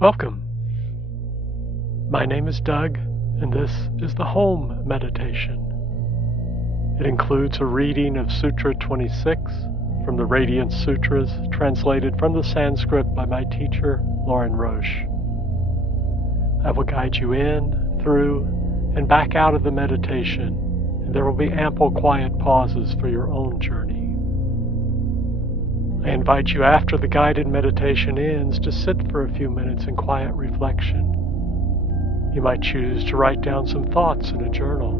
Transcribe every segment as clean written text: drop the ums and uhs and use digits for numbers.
Welcome. My name is Doug, and this is the Home Meditation. It includes a reading of Sutra 26 from the Radiance Sutras, translated from the Sanskrit by my teacher, Lorin Roche. I will guide you in, through, and back out of the meditation, and there will be ample quiet pauses for your own journey. I invite you after the guided meditation ends to sit for a few minutes in quiet reflection. You might choose to write down some thoughts in a journal.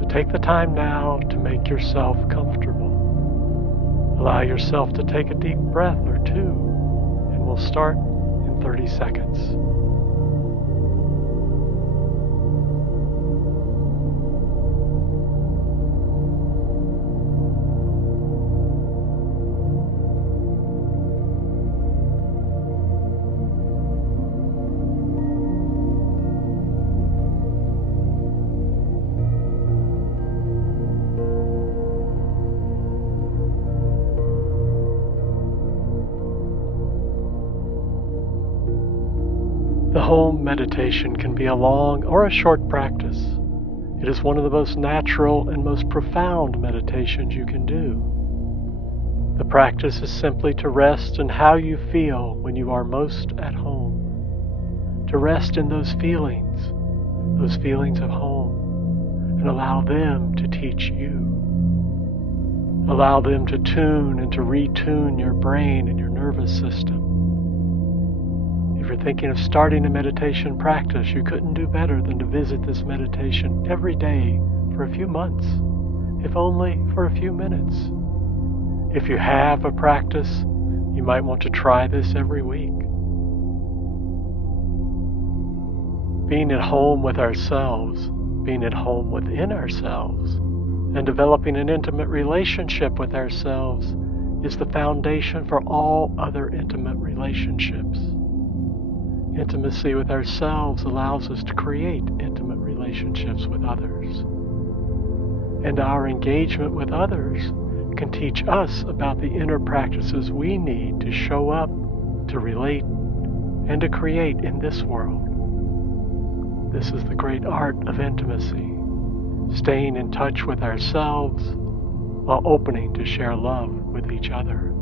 So take the time now to make yourself comfortable. Allow yourself to take a deep breath or two, and we'll start in 30 seconds. The home meditation can be a long or a short practice. It is one of the most natural and most profound meditations you can do. The practice is simply to rest in how you feel when you are most at home. To rest in those feelings of home, and allow them to teach you. Allow them to tune and to retune your brain and your nervous system. If you're thinking of starting a meditation practice, you couldn't do better than to visit this meditation every day for a few months, if only for a few minutes. If you have a practice, you might want to try this every week. Being at home with ourselves, being at home within ourselves, and developing an intimate relationship with ourselves is the foundation for all other intimate relationships. Intimacy with ourselves allows us to create intimate relationships with others. And our engagement with others can teach us about the inner practices we need to show up, to relate, and to create in this world. This is the great art of intimacy, staying in touch with ourselves while opening to share love with each other.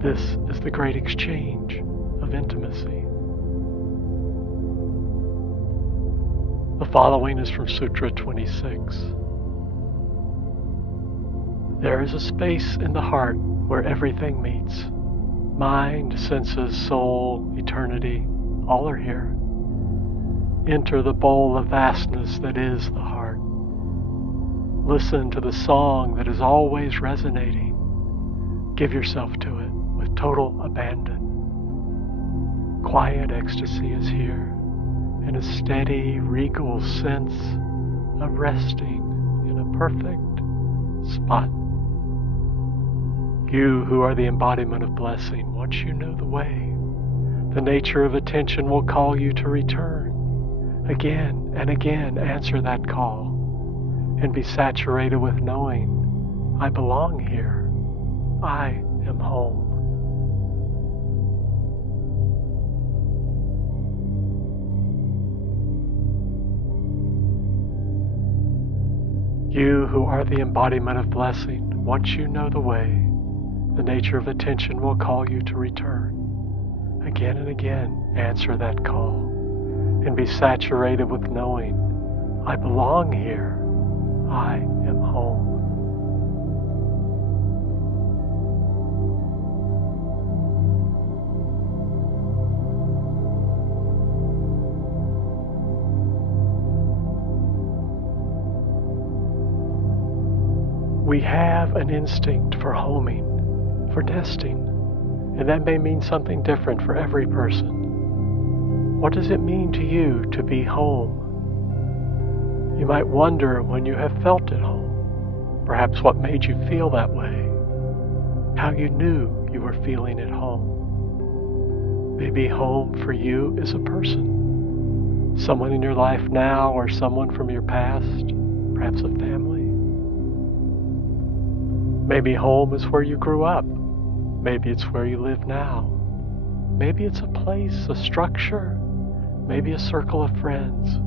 This is the great exchange of intimacy. The following is from Sutra 26. There is a space in the heart where everything meets. Mind, senses, soul, eternity, all are here. Enter the bowl of vastness that is the heart. Listen to the song that is always resonating. Give yourself to it with total abandon. Quiet ecstasy is here, and a steady, regal sense of resting in a perfect spot. You who are the embodiment of blessing, once you know the way, the nature of attention will call you to return. Again and again answer that call, and be saturated with knowing, I belong here. I am home. You who are the embodiment of blessing, once you know the way, the nature of attention will call you to return. Again and again, answer that call, and be saturated with knowing, I belong here. I am home. We have an instinct for homing, for nesting, and that may mean something different for every person. What does it mean to you to be home? You might wonder when you have felt at home, perhaps what made you feel that way, how you knew you were feeling at home. Maybe home for you is a person, someone in your life now or someone from your past, perhaps a family. Maybe home is where you grew up. Maybe it's where you live now. Maybe it's a place, a structure, maybe a circle of friends.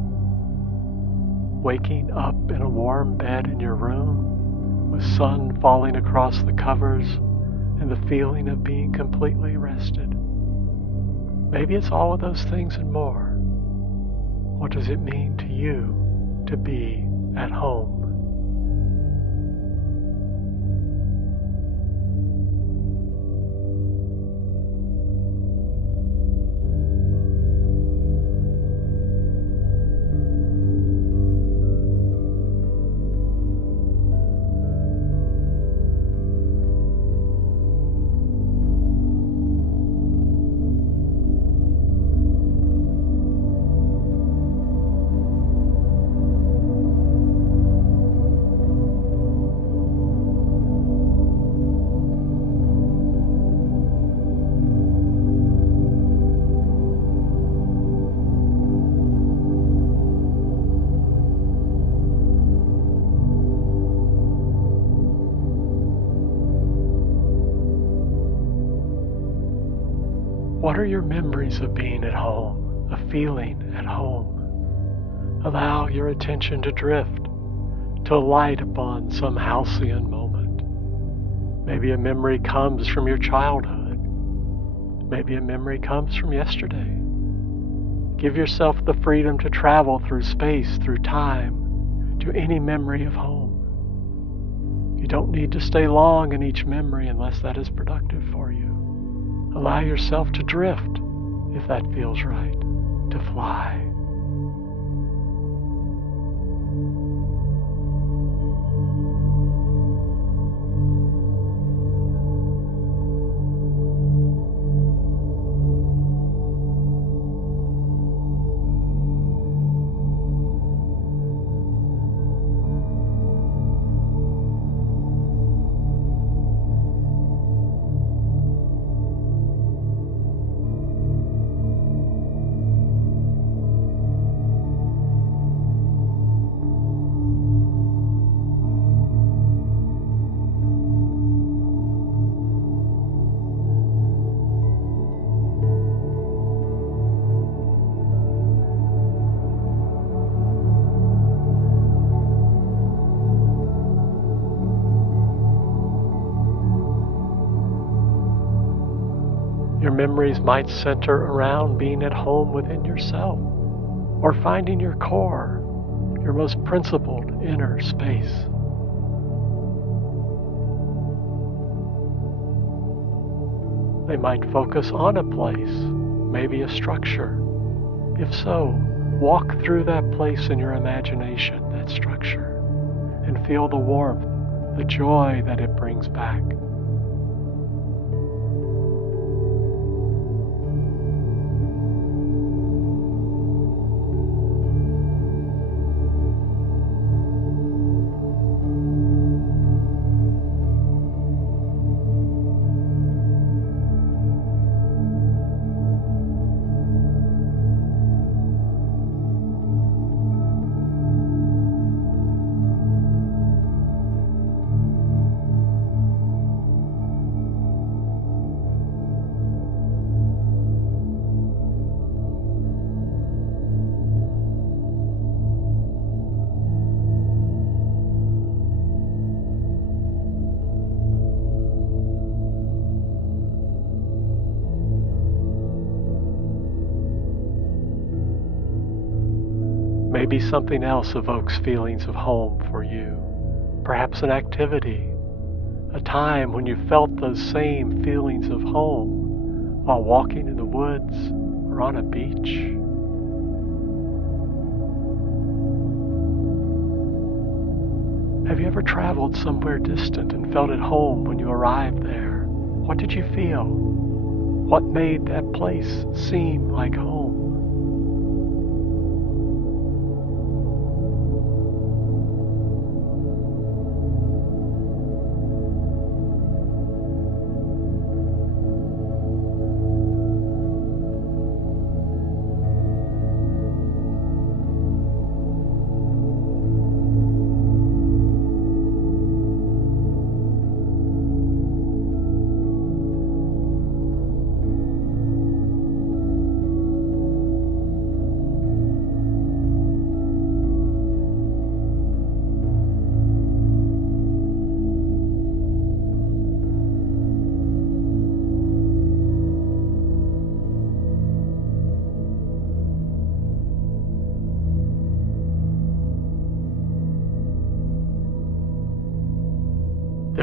Waking up in a warm bed in your room with sun falling across the covers and the feeling of being completely rested. Maybe it's all of those things and more. What does it mean to you to be at home? What are your memories of being at home, of feeling at home? Allow your attention to drift, to alight upon some halcyon moment. Maybe a memory comes from your childhood. Maybe a memory comes from yesterday. Give yourself the freedom to travel through space, through time, to any memory of home. You don't need to stay long in each memory unless that is productive for you. Allow yourself to drift, if that feels right, to fly. Your memories might center around being at home within yourself, or finding your core, your most principled inner space. They might focus on a place, maybe a structure. If so, walk through that place in your imagination, that structure, and feel the warmth, the joy that it brings back. Maybe something else evokes feelings of home for you. Perhaps an activity, a time when you felt those same feelings of home while walking in the woods or on a beach. Have you ever traveled somewhere distant and felt at home when you arrived there? What did you feel? What made that place seem like home?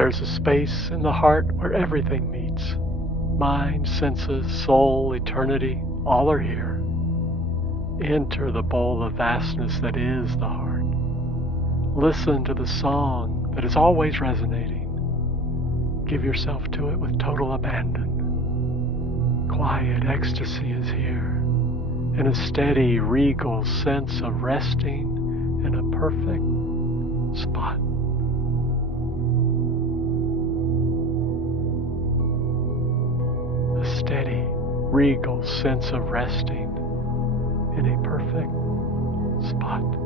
There's a space in the heart where everything meets. Mind, senses, soul, eternity, all are here. Enter the bowl of vastness that is the heart. Listen to the song that is always resonating. Give yourself to it with total abandon. Quiet ecstasy is here, in a steady, regal sense of resting in a perfect spot. A steady, regal sense of resting in a perfect spot.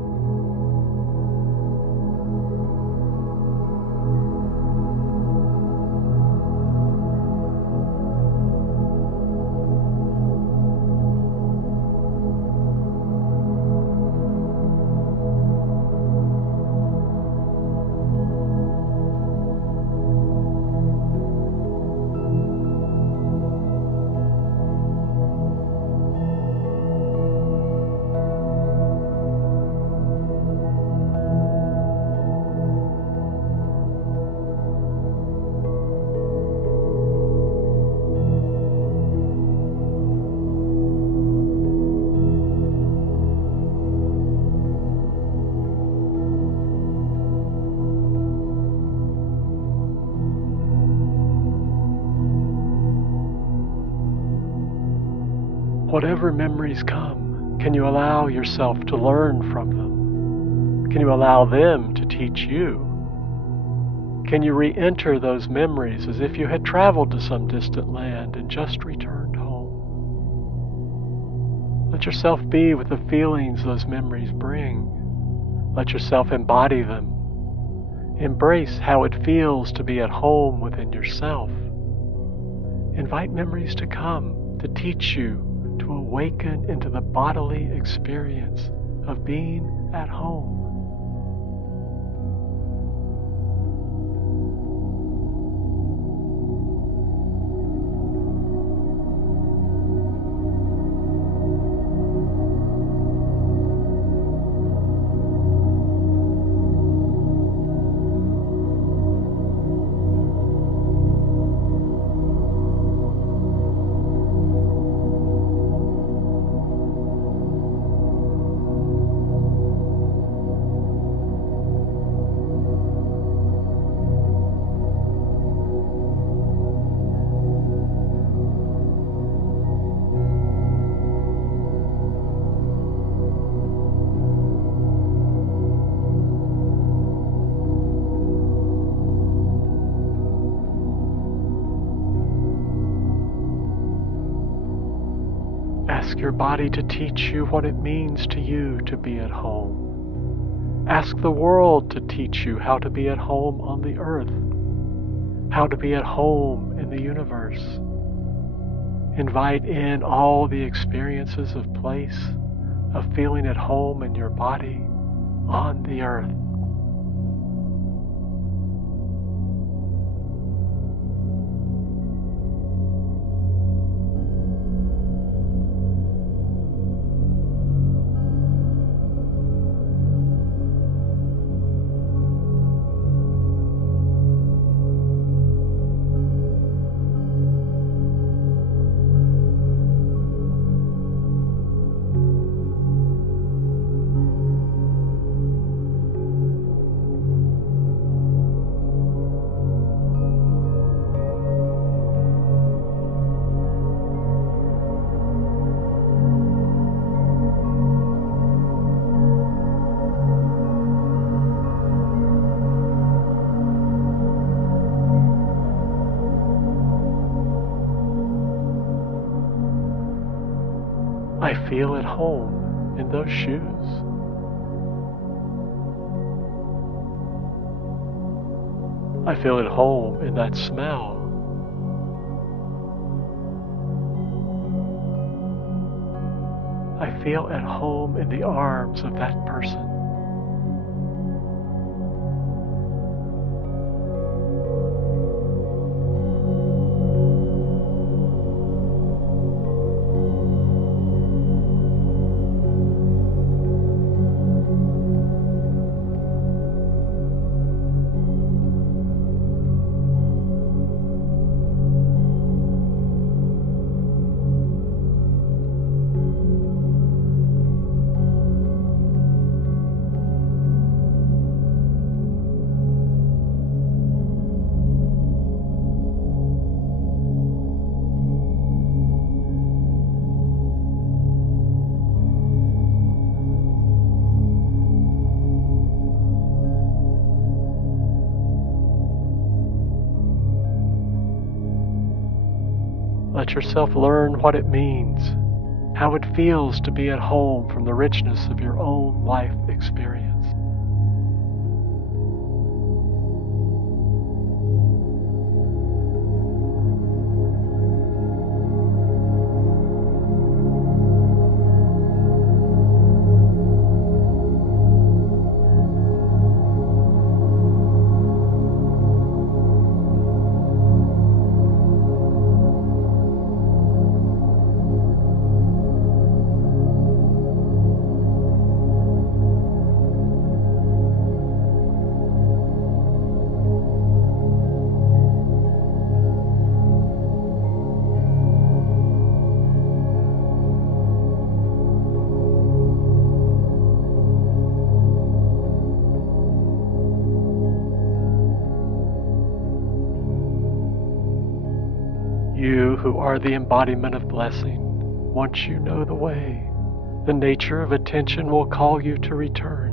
Whatever memories come, can you allow yourself to learn from them? Can you allow them to teach you? Can you re-enter those memories as if you had traveled to some distant land and just returned home? Let yourself be with the feelings those memories bring. Let yourself embody them. Embrace how it feels to be at home within yourself. Invite memories to come, to teach you, to awaken into the bodily experience of being at home. Ask your body to teach you what it means to you to be at home. Ask the world to teach you how to be at home on the earth, how to be at home in the universe. Invite in all the experiences of place, of feeling at home in your body on the earth. I feel at home in those shoes. I feel at home in that smell. I feel at home in the arms of that person. Let yourself learn what it means, how it feels to be at home from the richness of your own life experience. You who are the embodiment of blessing, once you know the way, the nature of attention will call you to return.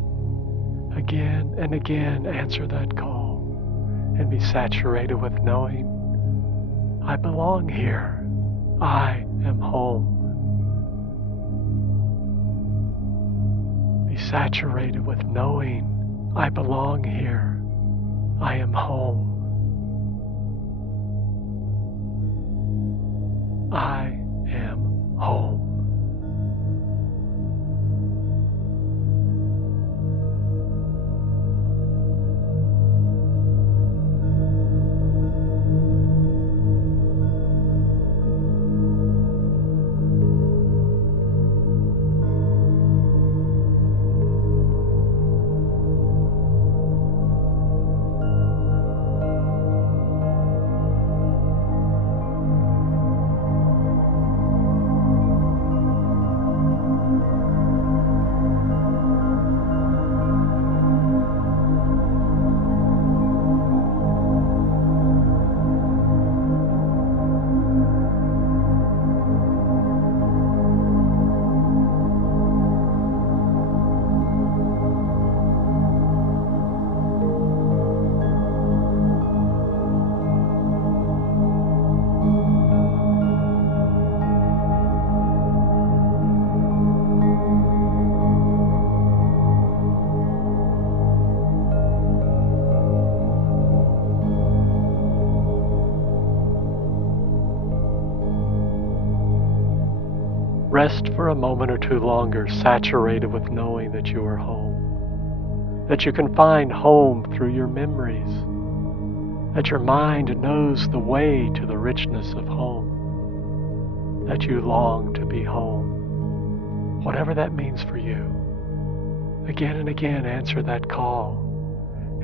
Again and again answer that call and be saturated with knowing, I belong here. I am home. Be saturated with knowing, I belong here. I am home. I am home. Rest for a moment or two longer, saturated with knowing that you are home, that you can find home through your memories, that your mind knows the way to the richness of home, that you long to be home, whatever that means for you. Again and again answer that call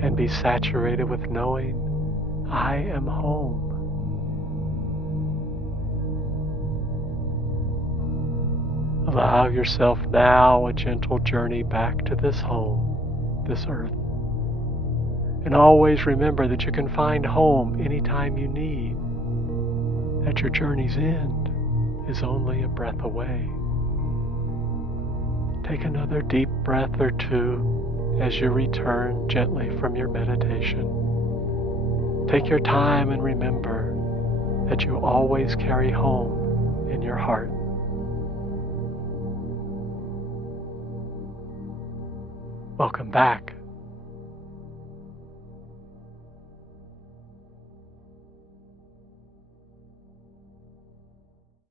and be saturated with knowing, I am home. Allow yourself now a gentle journey back to this home, this earth. And always remember that you can find home anytime you need, that your journey's end is only a breath away. Take another deep breath or two as you return gently from your meditation. Take your time and remember that you always carry home in your heart. Welcome back